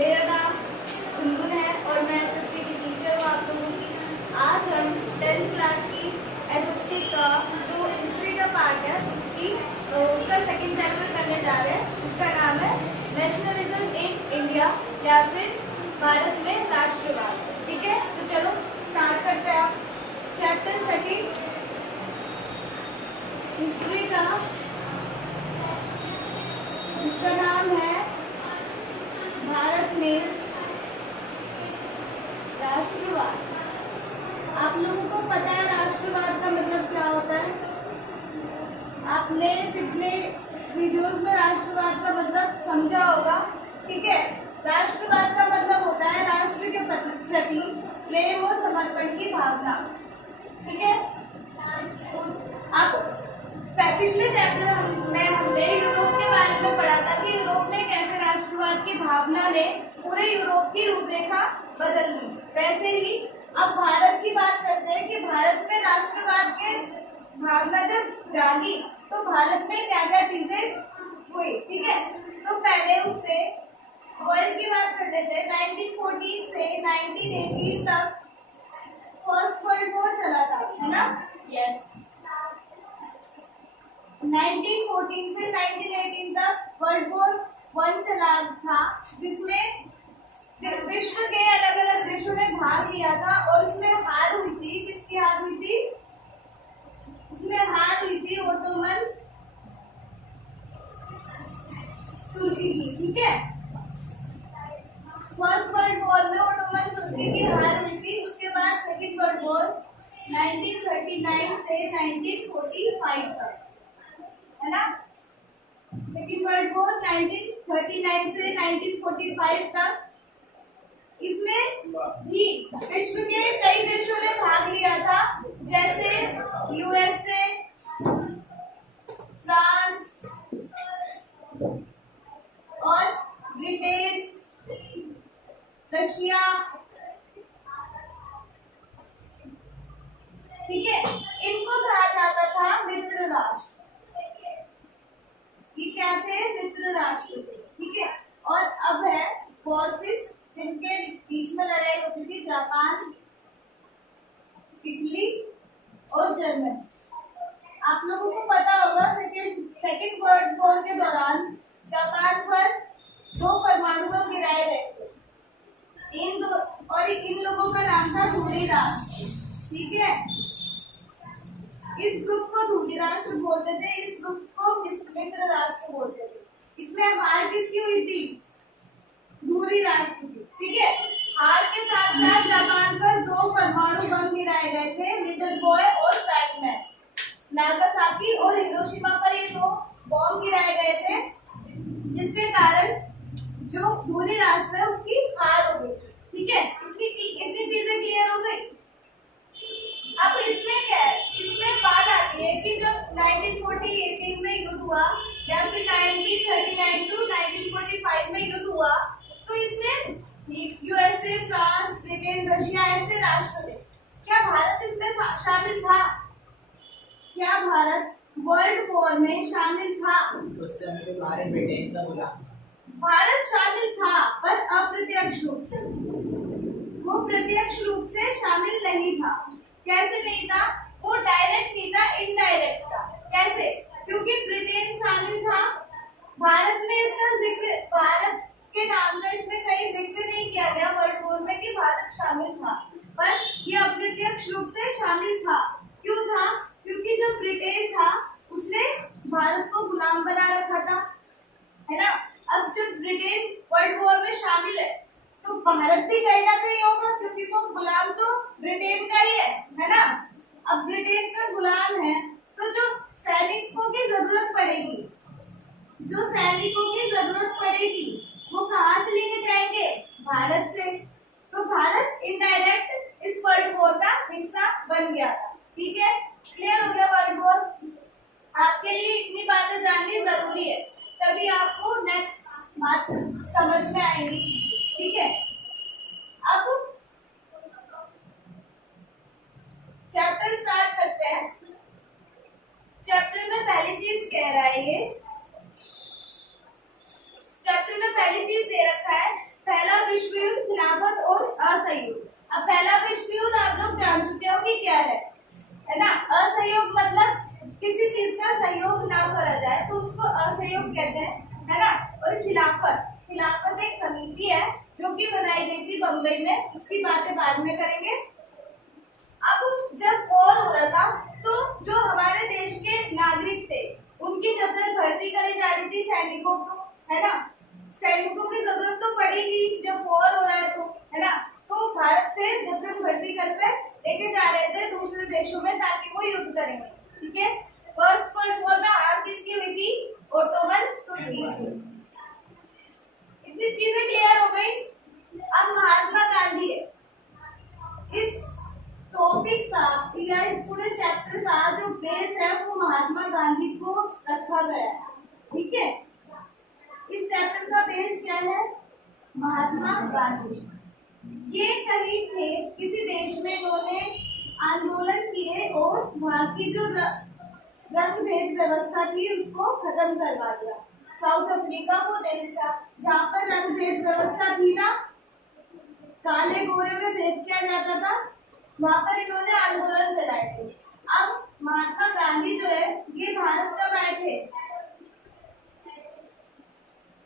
मेरा नाम गुनगुन है और मैं एसएसटी की टीचर हूँ आप लोगों की। आज हम 10th क्लास की एसएसटी का जो हिस्ट्री का पार्ट है उसका सेकंड चैप्टर करने जा रहे हैं, जिसका नाम है नेशनलिज्म इन इंडिया या फिर भारत में राष्ट्रवाद। ठीक है, तो चलो स्टार्ट करते हैं। चैप्टर सेकंड हिस्ट्री का, जिसका नाम है भारत में राष्ट्रवाद। आप लोगों को पता है राष्ट्रवाद का मतलब क्या होता है? आपने पिछले वीडियोस में राष्ट्रवाद का मतलब समझा होगा। ठीक है, राष्ट्रवाद का मतलब होता है राष्ट्र के प्रति प्रेम और समर्पण की भावना। ठीक है, अब पिछले चैप्टर में हमने यूरोप के बारे में पढ़ा था कि यूरोप में कैसे राष्ट्रवाद की भावना ने पूरे यूरोप की रूपरेखा बदल दी। वैसे ही अब भारत की बात करते हैं कि भारत में राष्ट्रवाद की भावना जब जागी तो भारत में क्या क्या चीजें हुई। ठीक है, तो पहले उससे वर्ल्ड की बात कर लेते हैं। 1914 से 1918 तक फर्स्ट वर्ल्ड वॉर चला था, है ना? यस। 1914 से 1918 तक वर्ल्ड वॉर 1 चला था, जिसमें विश्व के अलग अलग देशों ने भाग लिया था और उसमें हार हुई थी। किसकी हार हुई थी? उसमें हार हुई थी ओटोमन तुर्की की। ठीक है, फर्स्ट वर्ल्ड वॉर में ओटोमन तुर्की की हार हुई थी। उसके बाद सेकंड वर्ल्ड वॉर 1939 से 1945 तक, है ना? सेकेंड वर्ल्ड वॉर 1939 से 1945 तक। इसमें भी विश्व के कई देशों ने भाग लिया था, जैसे यूएसए, फ्रांस और ब्रिटेन, रशिया। ठीक है, इनको कहा जाता था मित्र राष्ट्र। ये क्या थे? मित्र राष्ट्र थे। ठीक है, और अब है फोर्सेस जिनके बीच में लड़ाई होती थी, जापान, इटली और जर्मनी। आप लोगों को पता होगा सेकेंड वर्ल्ड वॉर के दौरान जापान पर 2 परमाणु बम गिराए गए थे। इन लोगों का नाम था धुरी राष्ट्र। ठीक है, इस ग्रुप को धुरी राष्ट्र बोलते थे, इस ग्रुप को मित्र राष्ट्र बोलते थे। इसमें हार किसकी हुई थी? धुरी राष्ट्र की। ठीक है, हार के साथ साथ जापान पर 2 परमाणु बम गिराए गए थे, लिटिल बॉय और फैट मैन। नागासाकी और हिरोशिमा पर ये 2 बम गिराए गए थे, जिसके कारण जो धुरी राष्ट्र है उसकी हार हो गई। ठीक है, इतनी चीजें क्लियर हो गई। अब इसमें क्या है? इसमें बात आती है कि जब 1948 में युद्ध हुआ या फिर 1939 टू 1945 में युद्ध हुआ, तो इसमें यूएसए, फ्रांस, ब्रिटेन, रशिया ऐसे राष्ट्र थे। क्या भारत इसमें शामिल था? क्या भारत वर्ल्ड वॉर में शामिल था? उस समय पे भारत ब्रिटेन का गुलाम। भारत शामिल था, पर अप्रत्यक्ष रूप से। वो प्रत्यक्ष रूप से शामिल नहीं था। कैसे नहीं था? वो डायरेक्ट नहीं था, इनडायरेक्ट था। कैसे? क्योंकि ब्रिटेन शामिल था। भारत में इसका जिक्र, भारत के नाम का इसमें कहीं जिक्र नहीं किया गया वर्ल्ड वॉर में कि भारत शामिल था, पर ये अप्रत्यक्ष रूप से शामिल था। क्यों था? क्योंकि जो ब्रिटेन था उसने भारत को गुलाम बना रखा था, है ना? अब जब ब्रिटेन वर्ल्ड वॉर में शामिल है तो भारत भी कहीं ना कहीं होगा, क्योंकि वो गुलाम तो ब्रिटेन का ही है ना? अब ब्रिटेन का गुलाम है तो जो सैनिकों की जरूरत पड़ेगी, वो कहाँ से लेके जाएंगे? भारत से। तो भारत इनडायरेक्ट इस वर्ल्ड वॉर का हिस्सा बन गया था। ठीक है, क्लियर हो गया वर्ल्ड वॉर? आपके लिए इतनी बातें जाननी जरूरी है, तभी आपको नेक्स्ट बात समझ में आएगी। ठीक है, अब चैप्टर स्टार्ट करते हैं। चैप्टर में पहली चीज कह रहा है, ये चैप्टर में पहली चीज दे रखा है, पहला असहयोग। अब पहला विश्व युद्ध आप लोग जान चुके हो कि क्या है ना। असहयोग मतलब किसी चीज का सहयोग ना करा जाए तो उसको असहयोग कहते हैं, है ना। और खिलाफत, खिलाफत एक समिति है जो कि बनाई गई थी बम्बई में, उसकी बातें बाद में करेंगे। अब जब वॉर हो रहा था तो जो हमारे देश के नागरिक थे उनकी जबरन भर्ती करी जा रही थी सैनिकों को, है ना। सैनिकों की जरूरत तो पड़ेगी जब वॉर हो रहा है तो, है ना। तो भारत से जबरन भर्ती करके लेके जा रहे थे दूसरे देशों में ताकि वो युद्ध करेंगे, ठीक है। फर्स्ट वर्ल्ड वॉर में हार किसकी हुई थी? ओटोमन तुर्की की। इतनी चीजें क्लियर हो गई। अब महात्मा गांधी है, इस टॉपिक का या इस पूरे चैप्टर का जो बेस है वो महात्मा गांधी को रखा गया है, ठीक है। इस चैप्टर का बेस क्या है? महात्मा गांधी। ये कहीं थे किसी देश में, इन्होंने आंदोलन किए और वहाँ की जो रंग भेद व्यवस्था थी उसको खत्म करवा दिया। साउथ अफ्रीका वो देश था जहाँ पर रंग भेद व्यवस्था थी ना, काले गोरे में भेद किया जाता था, वहां पर इन्होंने आंदोलन चलाए थे। अब महात्मा गांधी जो है ये भारत कब आए थे?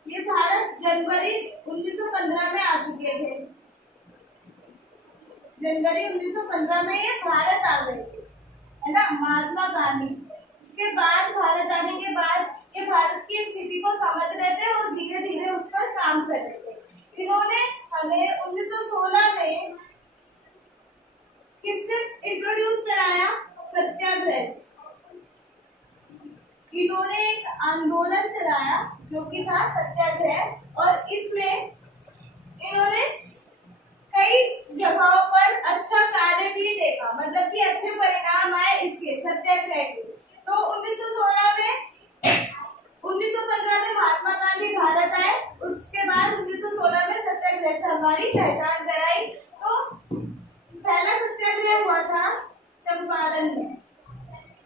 ये भारत जनवरी 1915 में आ चुके थे। जनवरी 1915 में ये भारत आ गए थे, है ना, महात्मा गांधी। उसके बाद भारत आने के बाद ये भारत की स्थिति को समझ रहे थे और धीरे धीरे उस पर काम कर रहे थे। इन्होंने हमें 1916 में किससे इंट्रोड्यूस कराया? सत्याग्रह से। इन्होंने एक आंदोलन चलाया जो कि था सत्याग्रह, और इसमें इन्होंने कई जगहों पर अच्छा कार्य भी देखा, मतलब कि अच्छे परिणाम आए इसके सत्याग्रह के। तो 1915 में महात्मा गांधी भारत आए, उसके बाद 1916 में सत्याग्रह से हमारी पहचान कराई। तो पहला सत्याग्रह हुआ था चंपारण में।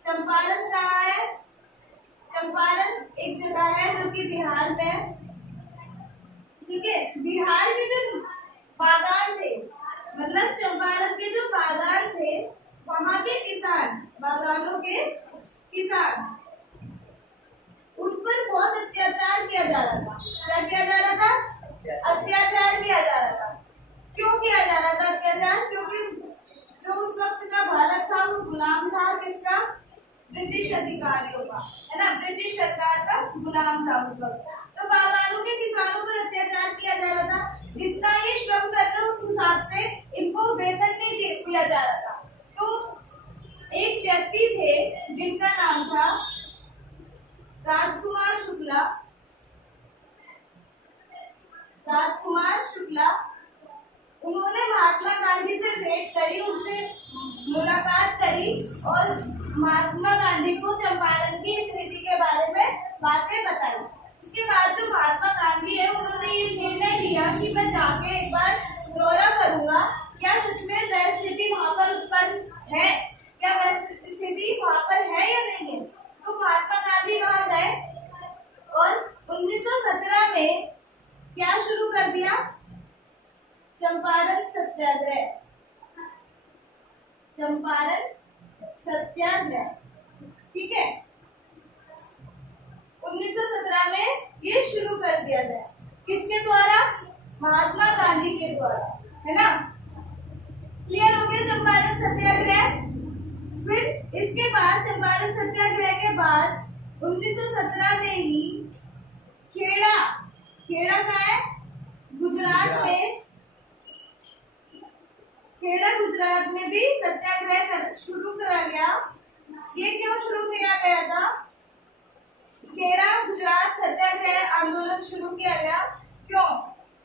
चंपारण कहाँ है? चंपारण एक जगह है जो कि बिहार में है, ठीक है। बिहार के जो बागान थे, मतलब चंपारण के जो बागान थे, वहां के किसान, बागानों के किसान, उन पर बहुत अत्याचार किया जा रहा था। क्या किया जा रहा था? अत्याचार किया जा रहा था। क्यों किया जा रहा था अत्याचार? क्योंकि जो उस वक्त का भारत था वो गुलाम था किसका? ब्रिटिश अधिकारियों का, है ना, ब्रिटिश सरकार का गुलाम था उस वक्त। तो बागानों के किसानों पर अत्याचार किया जा रहा था। जितना ये श्रम कर रहे उस हिसाब से इनको वेतन नहीं दिया जा रहा था। तो एक व्यक्ति थे जिनका नाम था राजकुमार शुक्ला। राजकुमार शुक्ला, उन्होंने महात्मा गांधी से भेंट करी, उनसे मुलाकात करी और महात्मा गांधी को चंपारण की स्थिति के बारे में बातें बताई। उसके बाद जो महात्मा गांधी है उन्होंने ये निर्णय लिया कि मैं जाके एक बार दौरा करूंगा, क्या सच में वह स्थिति वहां पर उत्पन्न है, क्या वह स्थिति वहां पर है या नहीं है। तो महात्मा गांधी वहां गए और 1917 में क्या शुरू कर दिया? चंपारण सत्याग्रह। चंपारण सत्याग्रह, ठीक है। 1917 में ये शुरू कर दिया गया। किसके द्वारा? महात्मा गांधी के द्वारा, है ना। क्लियर हो गया चंपारण सत्याग्रह। फिर इसके बाद चंपारण सत्याग्रह के बाद 1917 में ही खेड़ा, खेड़ा का है गुजरात में, खेड़ा गुजरात में भी सत्याग्रह शुरू करा गया। ये क्यों शुरू किया गया था? खेड़ा गुजरात सत्याग्रह आंदोलन शुरू किया गया क्यों?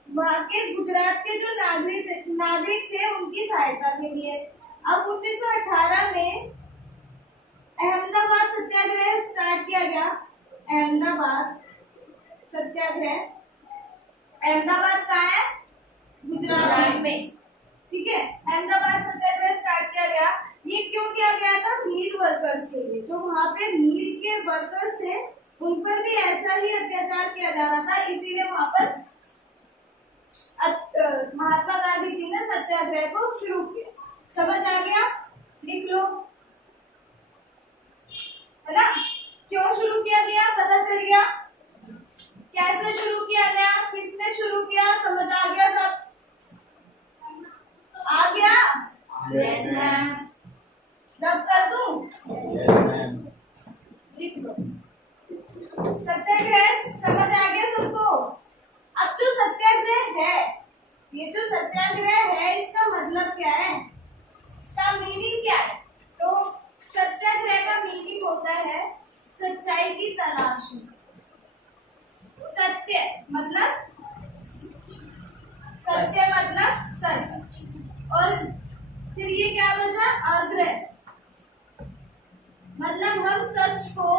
वहाँ के गुजरात के जो नागरिक थे उनकी सहायता के लिए। अब 1918 में अहमदाबाद सत्याग्रह स्टार्ट किया गया। अहमदाबाद सत्याग्रह, अहमदाबाद कहाँ है? गुजरात में, ठीक है। अहमदाबाद सत्याग्रह स्टार्ट किया गया। ये क्यों किया गया था? मील वर्कर्स के लिए। जो वहाँ पे मील के वर्कर्स थे उन पर भी ऐसा ही अत्याचार किया जा रहा था, इसीलिए वहाँ पर महात्मा गांधी जी ने सत्याग्रह को शुरू किया। समझ आ गया? लिख लो, है ना? क्यों शुरू किया गया पता चल गया? कैसे शुरू किया गया, किसने शुरू किया, समझ आ गया सब? आ गया? Yes ma'am. रब कर दूं? Yes ma'am. लिख लो, सत्याग्रह समझ आ गया सबको? अब जो सत्याग्रह है, ये जो सत्याग्रह है इसका मतलब क्या है, इसका मीनिंग क्या है? तो सत्याग्रह का मीनिंग होता है सच्चाई की तलाश में। सत्य मतलब सच, और फिर ये क्या बचा? आग्रह, मतलब हम सच को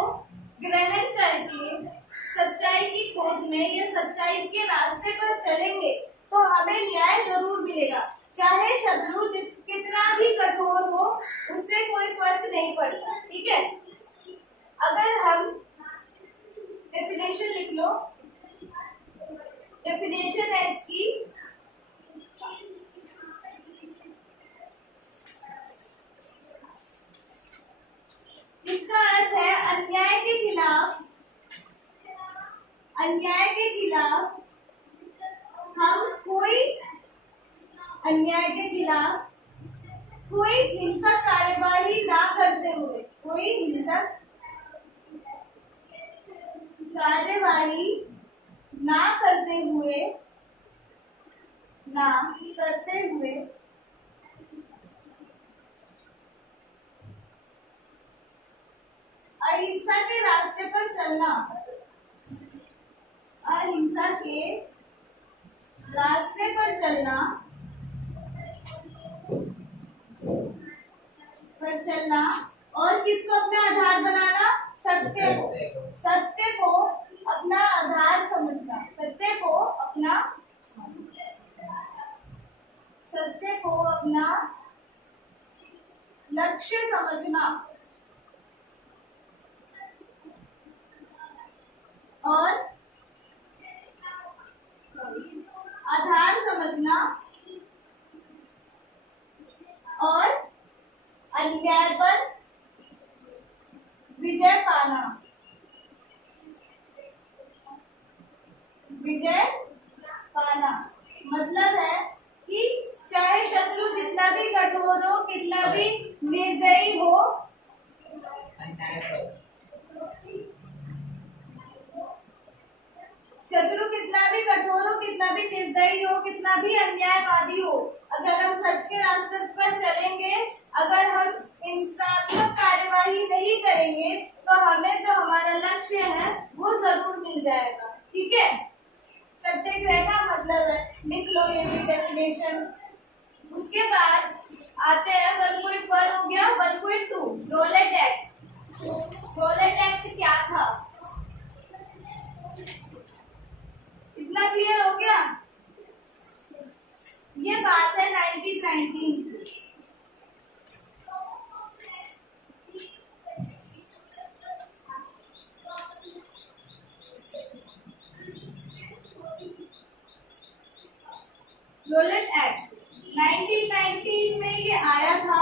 ग्रहण करके सच्चाई की खोज में या सच्चाई के रास्ते पर चलेंगे तो हमें न्याय जरूर मिलेगा, चाहे शत्रु कितना भी कठोर हो, उससे कोई फर्क नहीं पड़ता। ठीक है? अगर हम डेफिनेशन लिख लो, डेफिनेशन है इसकी, इसका अर्थ है अन्याय के खिलाफ हम कोई हिंसक कार्यवाही ना करते हुए, अहिंसा के रास्ते पर चलना, और किसको अपना आधार बनाना? सत्य को अपना आधार समझना, सत्य को अपना लक्ष्य समझना और आधार समझना और अन्याय पर विजय पाना मतलब है कि चाहे शत्रु जितना भी कठोर हो, कितना भी निर्दयी हो, कितना भी अन्यायवादी हो, अगर हम सच के रास्ते पर चलेंगे, अगर हम हिंसात्मक कार्यवाही नहीं करेंगे तो हमें जो हमारा लक्ष्य है वो जरूर मिल जाएगा। ठीक है? सत्याग्रह का मतलब है, लिख लो ये भी डेफिनेशन। उसके बाद आते हैं 1.1 हो गया, 1.2 रोलेट एक्ट। रोलेट एक्ट क्या था? इतना क्लियर हो गया? ये बात है 1919 की। रोलेट एक्ट 1919 में ये आया था।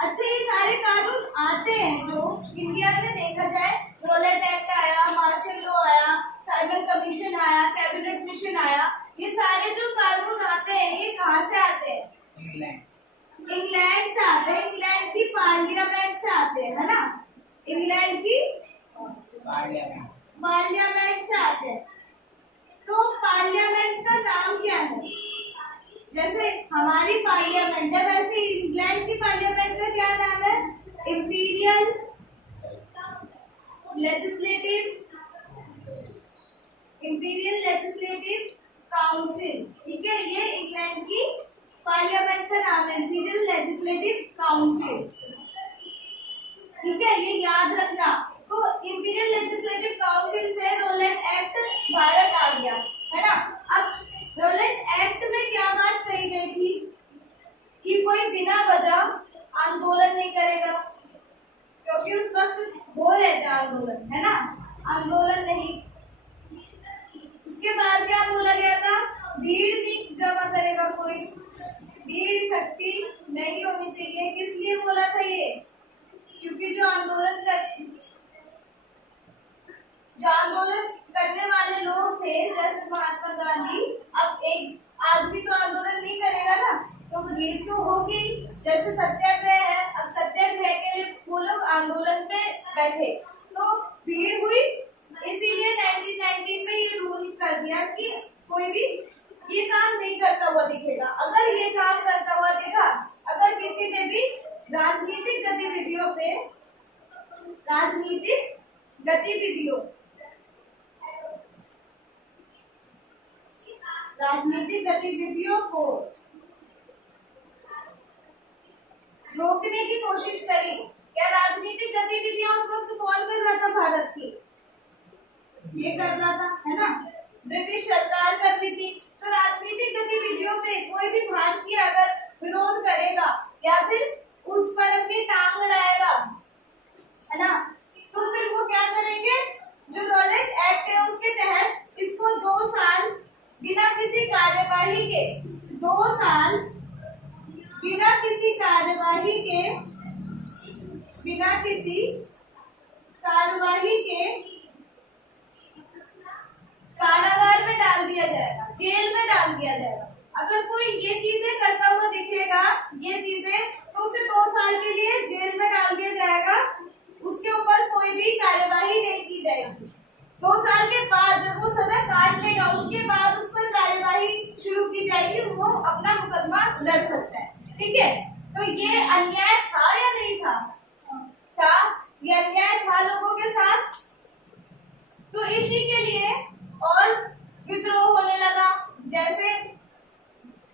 अच्छा, ये सारे कानून आते हैं जो इंडिया में देखा जाए, रोलेट एक्ट आया, मार्शल लॉ आया, साइमन कमीशन आया, कैबिनेट मिशन आया, ये सारे जो कानून आते हैं ये कहाँ से आते हैं? इंग्लैंड से आते हैं, इंग्लैंड की पार्लियामेंट से आते हैं, है ना? इंग्लैंड की पार्लियामेंट से आते हैं। तो पार्लियामेंट का नाम क्या है? जैसे हमारी पार्लियामेंट है, वैसे इंग्लैंड की पार्लियामेंट का क्या नाम है? Imperial legislative council. ठीक है? ये इंग्लैंड की पार्लियामेंट का नाम है, इंपीरियल लेजिस्लेटिव काउंसिल। ठीक है? ये याद रखना। तो इंपीरियल लेजिस्लेटिव काउंसिल से रोलेट एक्ट भारत आ गया, है ना? अब रोलेट एक्ट में क्या बात कही गई थी कि कोई बिना वजह आंदोलन नहीं करेगा, क्योंकि उस वक्त हो रहे थे आंदोलन, है ना? आंदोलन नहीं। उसके बाद क्या बोला गया था, भीड़ नहीं जमा करेगा कोई, भीड़ इकट्ठी नहीं होनी चाहिए। किस लिए बोला था ये, क्योंकि जो आंदोलन करने वाले लोग थे जैसे महात्मा गांधी, अब एक आदमी तो आंदोलन नहीं करेगा ना, तो भीड़ तो होगी। जैसे सत्याग्रह है, अब सत्याग्रह के लिए वो लोग आंदोलन में बैठे तो भीड़ हुई, इसीलिए 1919 में ये रूल कर दिया कि कोई भी ये काम नहीं करता हुआ दिखेगा। अगर ये काम करता हुआ देखा, अगर किसी ने भी राजनीतिक गतिविधियों को रोकने की कोशिश करी, क्या राजनीतिक गतिविधियां उस वक्त कौन कर रहा था भारत की, ये कर रहा था, है ना, ब्रिटिश सरकार कर रही थी। तो राजनीतिक गतिविधियों पे कोई भी भारतीय अगर विरोध करेगा या फिर उस पर अपनी टांग अड़ाएगा, है ना, तो फिर वो क्या करेंगे, जो रॉलेट एक्ट है उसके तहत इसको 2 साल बिना किसी कार्यवाही के, 2 साल बिना किसी कार्यवाही के कारागार में डाल दिया जाएगा, जेल में डाल दिया जाएगा। अगर कोई ये चीजें करता हुआ दिखेगा, ये चीजें, तो उसे 2 साल के लिए जेल में डाल दिया जाएगा, उसके ऊपर कोई भी कार्यवाही नहीं की जाएगी। 2 साल के बाद जब वो सजा काट लेगा, उसके बाद उस पर कार्यवाही शुरू की जाएगी, वो अपना मुकदमा लड़ सकता है, ठीक है। तो ये अन्याय था या नहीं था, ये अन्याय था लोगों के साथ। तो इसी के लिए और विद्रोह होने लगा। जैसे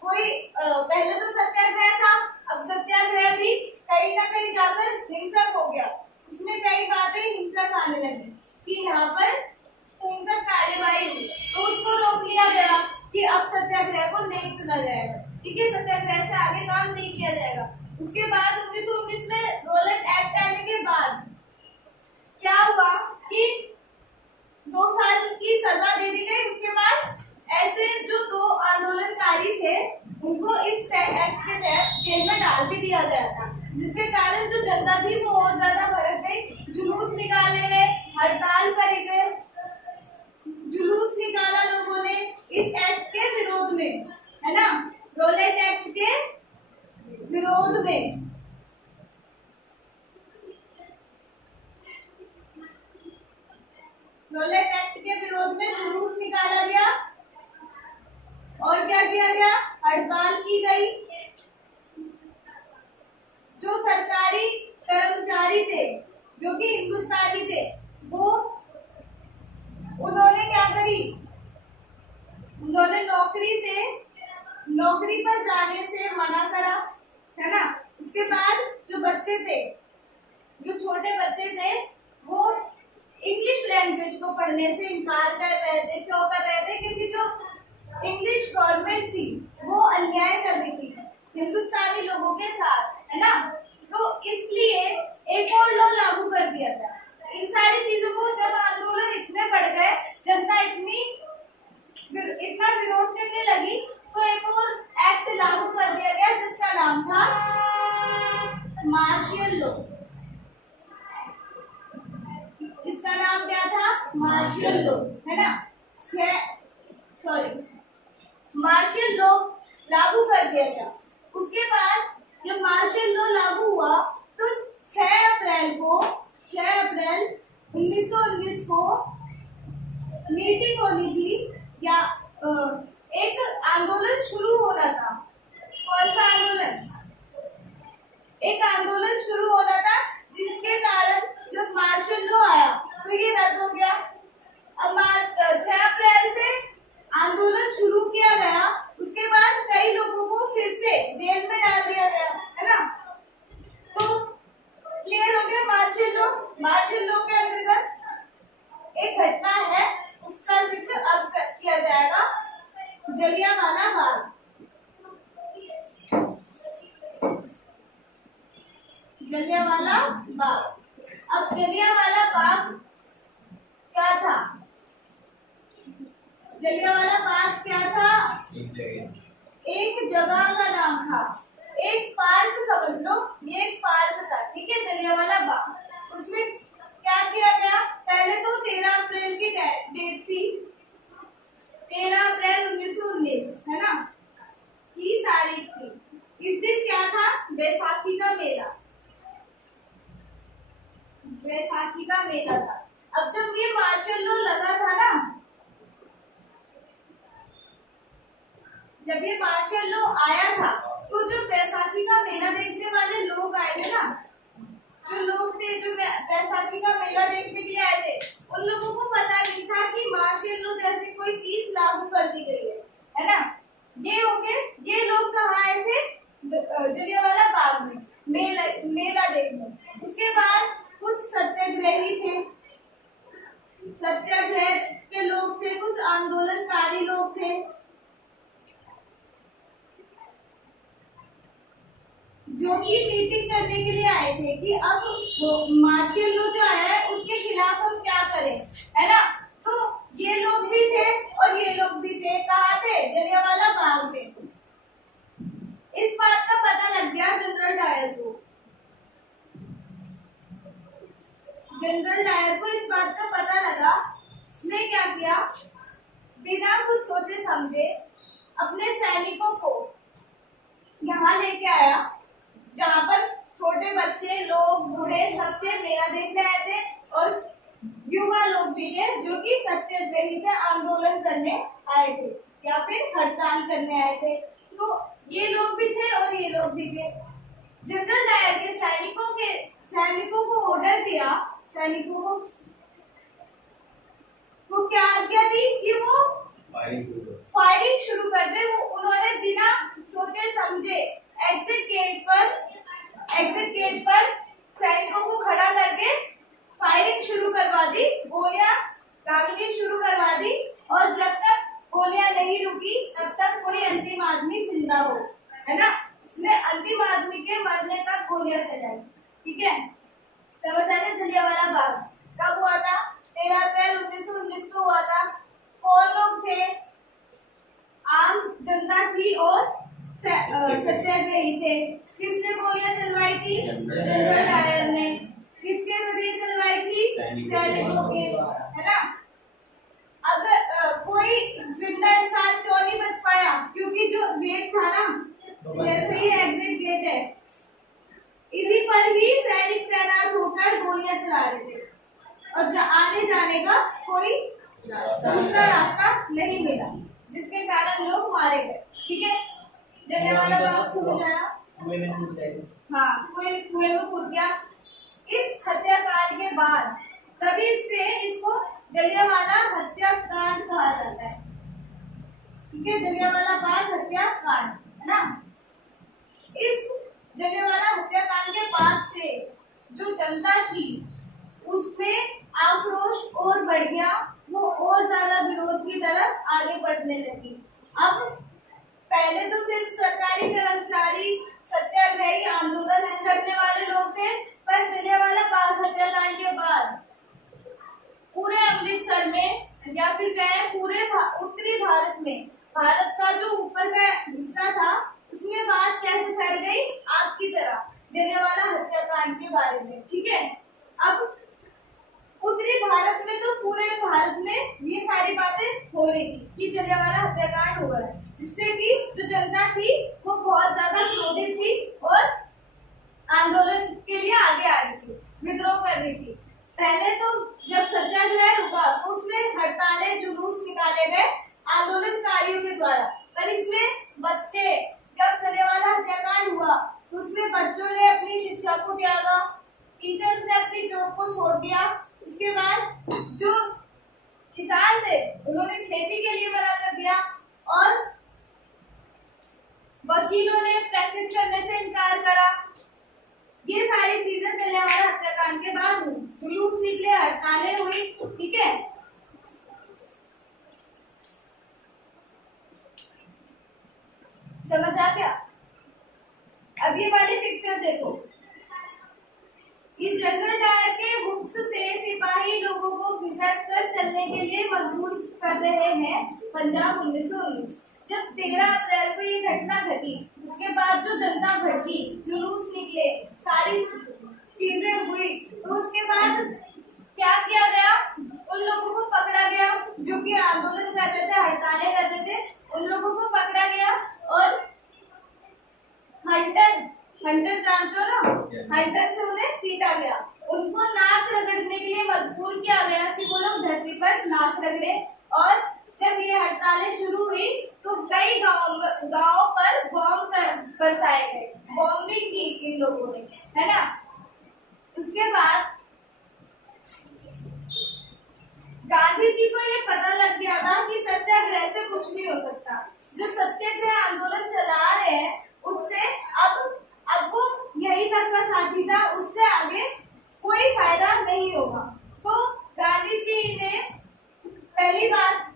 कोई पहले तो सत्याग्रह था, अब सत्याग्रह भी कहीं ना कहीं जाकर हिंसक हो गया, उसमें कई बातें हिंसक आने लगी कि यहाँ पर हिंसक कार्यवाही हुई, तो उसको रोक लिया गया कि अब सत्याग्रह को नहीं चुना जाएगा, ठीक है, सत्याग्रह से आगे काम नहीं किया जाएगा। उसके बाद 1919 में रॉलेट एक्ट आने के बाद क्या हुआ कि 2 साल की सजा दे दी गई। उसके बाद ऐसे जो 2 आंदोलनकारी थे उनको इस एक्ट के तहत जेल में डाल भी दिया गया था, जिसके कारण जो जनता थी वो और ज्यादा भड़क गई, जुलूस निकाले गए, हड़ताल करे गए, जुलूस निकाला लोगों ने इस एक्ट के विरोध में, है ना, रॉलेट एक्ट के विरोध में। रॉलेट एक्ट के विरोध में जुलूस निकाला गया और क्या किया गया, हड़ताल की गई। जो सरकारी कर्मचारी थे, जो कि हिंदुस्तानी थे, वो उन्होंने क्या करी, उन्होंने नौकरी पर जाने से मना करा, है ना। उसके बाद जो बच्चे थे, जो छोटे बच्चे थे, वो इंग्लिश लैंग्वेज को पढ़ने से इनकार कर रहे थे। क्यों कर रहे थे, क्योंकि जो इंग्लिश गवर्नमेंट थी वो अन्याय कर रही थी हिंदुस्तानी लोगों के साथ, है ना, तो इसलिए एक और लॉ लागू कर दिया था। इन सारी चीजों को जब आंदोलन इतने बढ़ गए, जनता इतना विरोध करने लगी, तो एक और एक्ट लागू कर दिया गया जिसका नाम था मार्शियल लॉ। इसका नाम क्या था, मार्शियल लॉ, है ना। मार्शियल लॉ लागू कर दिया गया। उसके बाद जब मार्शियल लॉ लागू हुआ तो 6 अप्रैल 1919 को मीटिंग होनी थी, या एक आंदोलन शुरू होना था। कौन सा आंदोलन, एक आंदोलन शुरू होना था, जिसके कारण जब मार्शल लॉ आया तो ये रद्द हो गया। अब 6 अप्रैल से आंदोलन शुरू किया गया, उसके बाद कई लोगों को फिर से जेल में डाल दिया गया, है ना। तो क्लियर हो गया मार्शल लॉ। मार्शल लॉ के अंतर्गत एक घटना है, उसका जिक्र अब किया जाएगा, जलियांवाला बाग। जलियांवाला बाग। अब जलियांवाला बाग क्या था, जलियांवाला बाग क्या था? एक जगह एक जगह का नाम था, एक पार्क समझ लो, ये एक पार्क था, ठीक है, जलियांवाला बाग। उसमें क्या किया गया? पहले तो 13 अप्रैल की डेट थी, 13 अप्रैल 1919 है ना, की तारीख थी। इस दिन क्या था? बैसाखी का मेला, बैसाखी का मेला था। अब जब ये मार्शल लॉ लगा था ना, जब ये मार्शल लॉ आया था, तो जो बैसाखी का मेला देखने वाले लोग आए थे ना, जो लोग थे जो बैसाखी का मेला देखने के लिए आए थे, उन लोगों को पता नहीं था कि मार्शल लॉ जैसी कोई चीज लागू कर दी गई है ना। ये हो गए, ये लोग कहाँ आए थे? जलियांवाला बाग में मेला देखने। उसके बाद कुछ सत्याग्रही थे, सत्याग्रह के लोग थे, कुछ आंदोलनकारी लोग थे जो कि मीटिंग करने के लिए आए थे कि अब मार्शल लॉ जो आया है उसके खिलाफ हम क्या करें, है ना। तो ये लोग भी थे और ये लोग भी थे, कहाँ थे? जलियांवाला बाग में। इस बात का पता लग गया जनरल डायर को, जनरल डायर को इस बात का पता लगा। उसने क्या किया? बिना कुछ सोचे समझे अपने सैनिकों को यहाँ लेके आया, जहाँ पर छोटे बच्चे लोग बूढ़े सब थे, मेला देखने आए थे, और युवा लोग भी थे जो कि सत्याग्रही थे, आंदोलन करने आए थे या फिर हड़ताल करने आए थे। तो ये लोग भी थे और ये लोग भी थे। जनरल डायर के सैनिकों को ऑर्डर दिया, सैनिकों को क्या आज्ञा दी कि वो फायरिंग शुरू कर दे। वो उन्होंने बिना सोचे समझे एग्जिट गेट पर सैनिकों को खड़ा करके फायरिंग शुरू करवा दी, गोलियां दागनी शुरू करवा दी, और जब तक गोलियां नहीं रुकी तब तक कोई अंतिम आदमी जिंदा हो, है ना। उसने अंतिम आदमी के मरने तक गोलियां चलाई, ठीक है। समझ आ गया? जलियांवाला बाग कब हुआ था? 13 अप्रैल 1919 को हुआ था। कौन लोग थे? आम जनता थी और सत्याग्रही थे। किसने गोलियां चलवाई थी? जनरल डायर ने। किसके जरिए चलवाई थी? सैनिकों के, है ना। अगर कोई जिंदा इंसान क्यों नहीं बच पाया? क्योंकि जो गेट था ना, जैसे ही एग्जिट गेट है, इसी पर ही सैनिक तैनात होकर गोलियां चला रहे थे, और आने जाने का कोई दूसरा रास्ता नहीं मिला, जिसके कारण लोग मारे गए, ठीक है। जलियांवाला बाग समझ आया? हाँ, कुएं में कूद गया। इस हत्याकांड के बाद तभी से इसको जलियांवाला हत्याकांड कहा जाता है, ठीक है। जलियांवाला बाग हत्याकांड, है ना। इस जलियांवाला हत्याकांड के बाद से जो जनता थी उसमें आक्रोश और बढ़ गया, वो और ज्यादा विरोध की तरफ आगे बढ़ने लगी। अब पहले तो सिर्फ सरकारी कर्मचारी, सत्याग्रही, आंदोलन करने वाले लोग थे, पर जलियांवाला बाग हत्याकांड के बाद पूरे अमृतसर में या फिर कहें पूरे उत्तरी भारत में, भारत का जो ऊपर का हिस्सा था उसमें बात कैसे फैल गई? आग की तरह, जलियांवाला हत्याकांड के बारे में, ठीक है। अब उत्तरी भारत में तो पूरे भारत में ये सारी बातें हो रही थी कि जलियांवाला हत्याकांड हो रहा है, जिससे कि जो जनता थी वो बहुत ज्यादा क्रोधित थी और आंदोलन के लिए आगे आ रही थी, विद्रोह कर रही थी। पहले तो जब सत्याग्रह रुका तो उसमें हड़तालें, जुलूस निकाले गए आंदोलनकारियों के द्वारा, पर इसमें बच्चे, जब जलियांवाला हत्याकांड हुआ तो उसमें बच्चों ने अपनी शिक्षा को त्यागा, टीचर्स ने अपनी जॉब को छोड़ दिया। उसके बाद जो किसान थे उन्होंने खेती के लिए मना कर दिया, और वकीलों ने प्रैक्टिस करने से इनकार करा। ये सारी चीजें जलियांवाला हत्याकांड के बाद हुई, जुलूस निकले, हड़तालें हुई, ठीक है। समझ आ गया? अब ये वाली पिक्चर देखो, ये जनरल डायर के हुक्स से सिपाही लोगों को घिसट कर चलने के लिए मजबूर कर रहे हैं। पंजाब 1919। जब 13 अप्रैल को ये घटना घटी, उसके बाद जो जनता भड़की, जुलूस निकले, सारी चीजें हुई, तो उसके बाद क्या किया गया? उन लोगों को पकड़ा गया जो कि आंदोलन कर रहे थे, हड़तालें कर रहे थे। उन लोगों को पकड़ा गया और हंटर जानते हो ना, हंटर से उन्हें पीटा गया। उनको नाक रगड़ने के लिए मजबूर किया गया कि वो लोग धरती पर नाक रगड़े। और जब ये हड़तालें शुरू हुई तो कई गांवों पर बॉम्ब बरसाए गए, बॉम्बिंग की इन लोगों ने, है ना। उसके बाद गांधी जी को ये पता लग गया था कि सत्याग्रह से कुछ नहीं हो सकता। जो सत्याग्रह आंदोलन चला रहे हैं उससे अब वो यही तक का साथी था, उससे आगे कोई फायदा नहीं होगा। तो गांधी जी ने पहली बात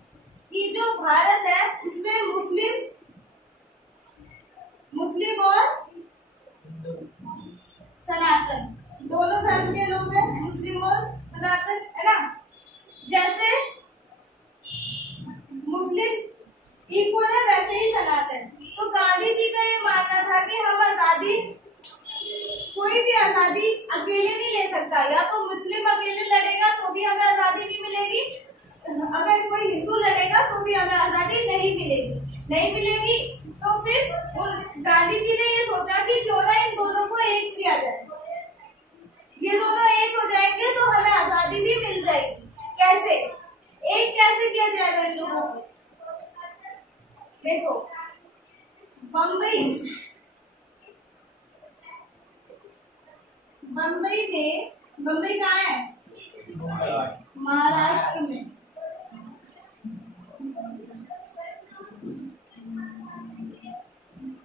कि जो भारत है उसमें मुस्लिम और सनातन दोनों धर्म के लोग हैं, मुस्लिम और सनातन, है ना। जैसे मुस्लिम इक्वल है वैसे ही सनातन। तो गांधी जी का ये मानना था कि हम आजादी, कोई भी आजादी अकेले नहीं ले सकता। या तो मुस्लिम अकेले लड़ेगा तो भी हमें आजादी नहीं मिलेगी, अगर कोई हिंदू लड़ेगा तो भी हमें आजादी नहीं मिलेगी। तो फिर गांधी जी ने ये सोचा कि क्यों ना इन दोनों को एक किया जाए। ये दोनों एक हो जाएंगे तो हमें आजादी भी मिल जाएगी। कैसे? एक कैसे किया जाएगा इन लोगों को? देखो, बम्बई कहाँ है? महाराष्ट्र में।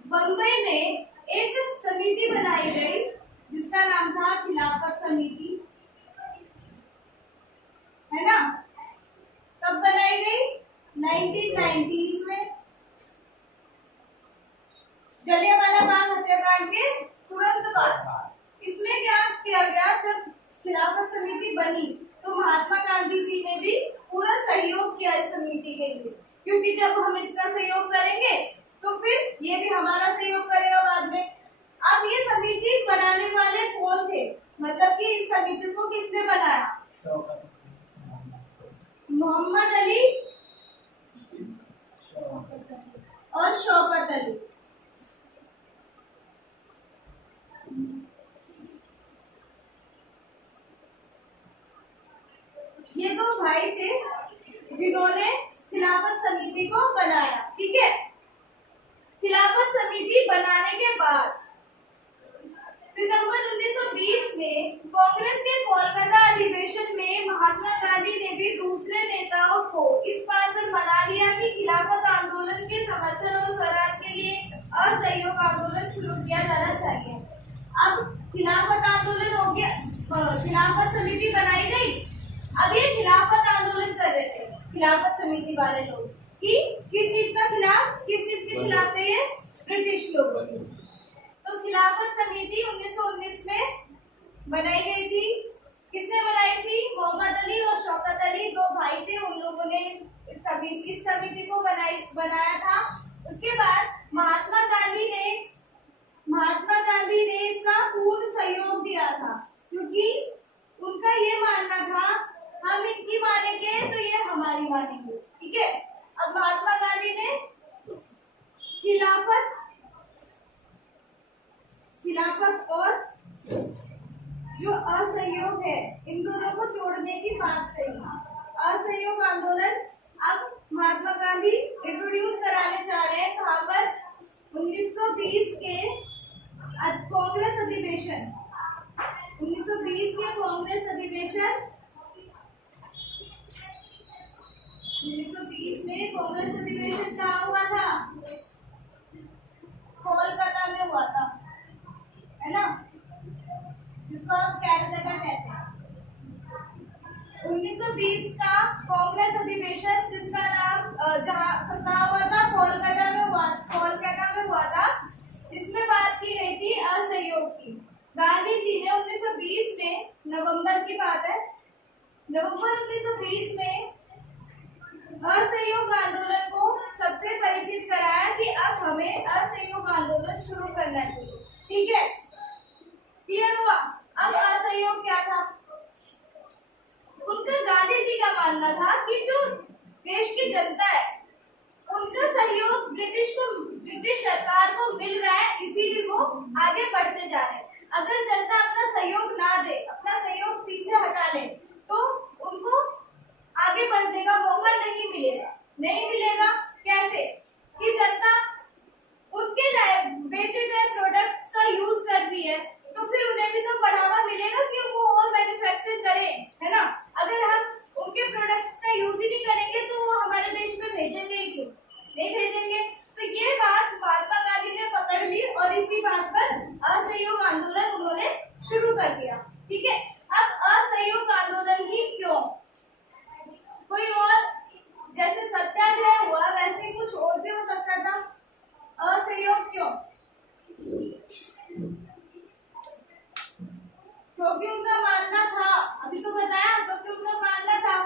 बम्बई में एक समिति बनाई गई जिसका नाम था खिलाफत समिति, है ना। कब बनाई गई? 1990 में, जलियांवाला बाग हत्याकांड के तुरंत बाद। इसमें क्या किया गया? जब खिलाफत समिति बनी तो महात्मा गांधी जी ने भी पूरा सहयोग किया इस समिति के लिए, क्योंकि जब हम इसका सहयोग करेंगे तो फिर ये भी हमारा सहयोग करेगा बाद में। अब ये समिति बनाने वाले कौन थे? मतलब कि इस समिति को किसने बनाया? मोहम्मद अली और शौकत अली। ये दो भाई थे जिन्होंने खिलाफत समिति को बनाया। ठीक है। खिलाफत समिति बनाने के बाद सितंबर 1920 में कांग्रेस के कोलकाता अधिवेशन में महात्मा गांधी ने भी दूसरे नेताओं को इस बात पर मना लिया कि खिलाफत आंदोलन के समर्थन और स्वराज के लिए असहयोग आंदोलन शुरू किया जाना चाहिए। अब खिलाफत आंदोलन हो गया, खिलाफत समिति बनाई गई। अब ये खिलाफत आंदोलन कर रहे थे खिलाफत समिति वाले लोग कि किस चीज के खिलाफ थे? ये ब्रिटिश लोग। तो खिलाफत समिति 1919 में बनाई गई थी। किसने बनाई थी? मोहम्मद अली और शौकत अली, दो भाई थे, उन लोगों ने इस समिति को बनाया था। उसके बाद महात्मा गांधी ने इसका पूर्ण सहयोग दिया था, क्योंकि उनका ये मानना था हम इनकी मानेंगे तो ये हमारी मानेंगे। ठीक है। अब महात्मा गांधी ने खिलाफत और जो असहयोग है इन दोनों को जोड़ने की बात कही। असहयोग आंदोलन अब महात्मा गांधी इंट्रोड्यूस कराने चाह रहे हैं कहाँ पर? 1920 के कांग्रेस अधिवेशन। 1920 के कांग्रेस अधिवेशन 1920 में कांग्रेस अधिवेशन कहाँ हुआ था? कोलकाता में हुआ था, है ना, जिसको आप कैलकाटा कहते हैं। 1920 का कांग्रेस अधिवेशन जिसका नाम जहाँ हुआ था? कोलकाता में हुआ था, जिसमें बात की गई थी असहयोग की। गांधी जी ने 1920 में, नवंबर की बात है, नवंबर 1920 में असहयोग आंदोलन को सबसे परिचित कराया कि अब हमें असहयोग आंदोलन शुरू करना चाहिए। ठीक है, क्लियर हुआ? अब असहयोग क्या था? उनका, गांधी जी का मानना था कि जो देश की जनता है उनका सहयोग ब्रिटिश सरकार को मिल रहा है, इसीलिए वो आगे बढ़ते जा रहे हैं। अगर जनता अपना सहयोग ना दे, अपना सहयोग पीछे हटा ले, तो उनको आगे बढ़ने का मौका नहीं मिलेगा। नहीं मिलेगा कैसे? कि जनता उनके बेचे गए प्रोडक्ट्स का यूज कर रही है, तो फिर उन्हें भी तो बढ़ावा मिलेगा कि वो और मैन्युफैक्चर करें, है ना? अगर हम उनके प्रोडक्ट्स का यूज ही नहीं करेंगे तो वो हमारे देश में भेजेंगे ही क्यों? नहीं भेजेंगे। तो ये बात महात्मा गांधी ने पकड़ ली और इसी बात पर असहयोग आंदोलन उन्होंने शुरू कर दिया। ठीक है, अब असहयोग आंदोलन ही क्यों? कोई और, जैसे सत्याग्रह हुआ वैसे ही कुछ और भी हो सकता था। असहयोग क्यों? क्योंकि उनका मानना था, अभी तो बताया, क्योंकि उनका मानना था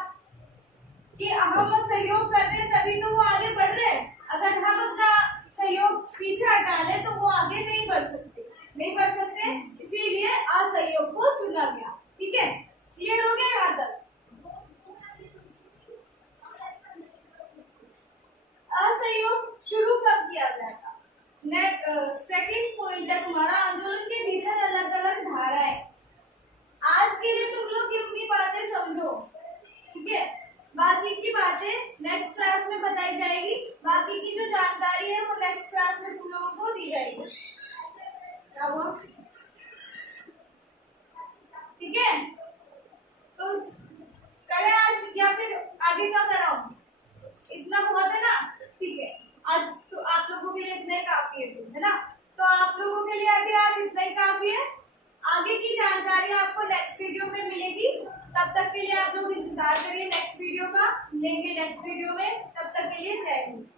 कि हम सहयोग कर रहे हैं तभी तो वो आगे बढ़ रहे हैं। अगर हम अपना सहयोग पीछे हटा ले तो वो आगे नहीं बढ़ सकते, नहीं बढ़ सकते, इसीलिए असहयोग को चुना गया। ठीक है, क्लियर हो गया यहाँ तक? असहयोग शुरू कब किया गया था? सेकंड पॉइंट है तुम्हारा, आंदोलन के भीतर अलग अलग धाराएं। आज के लिए तुम लोग इतनी बातें समझो, ठीक है? बाकी की बातें नेक्स्ट क्लास में बताई जाएगी। बाकी की जो जानकारी है वो नेक्स्ट क्लास में तुम लोगों को दी जाएगी। क्या हुआ? ठीक है, तो करें आज या फिर आगे का कराऊं? इतना हुआ था ना? ठीक है, आज तो आप लोगों के लिए इतना ही काफी है ना? तो आप लोगों के लिए अभी आज इतना ही काफी है। आगे की जानकारी आपको नेक्स्ट वीडियो में मिलेगी। तब तक के लिए आप लोग इंतजार करिए नेक्स्ट वीडियो का, लेंगे नेक्स्ट वीडियो में। तब तक के लिए जय हिंद।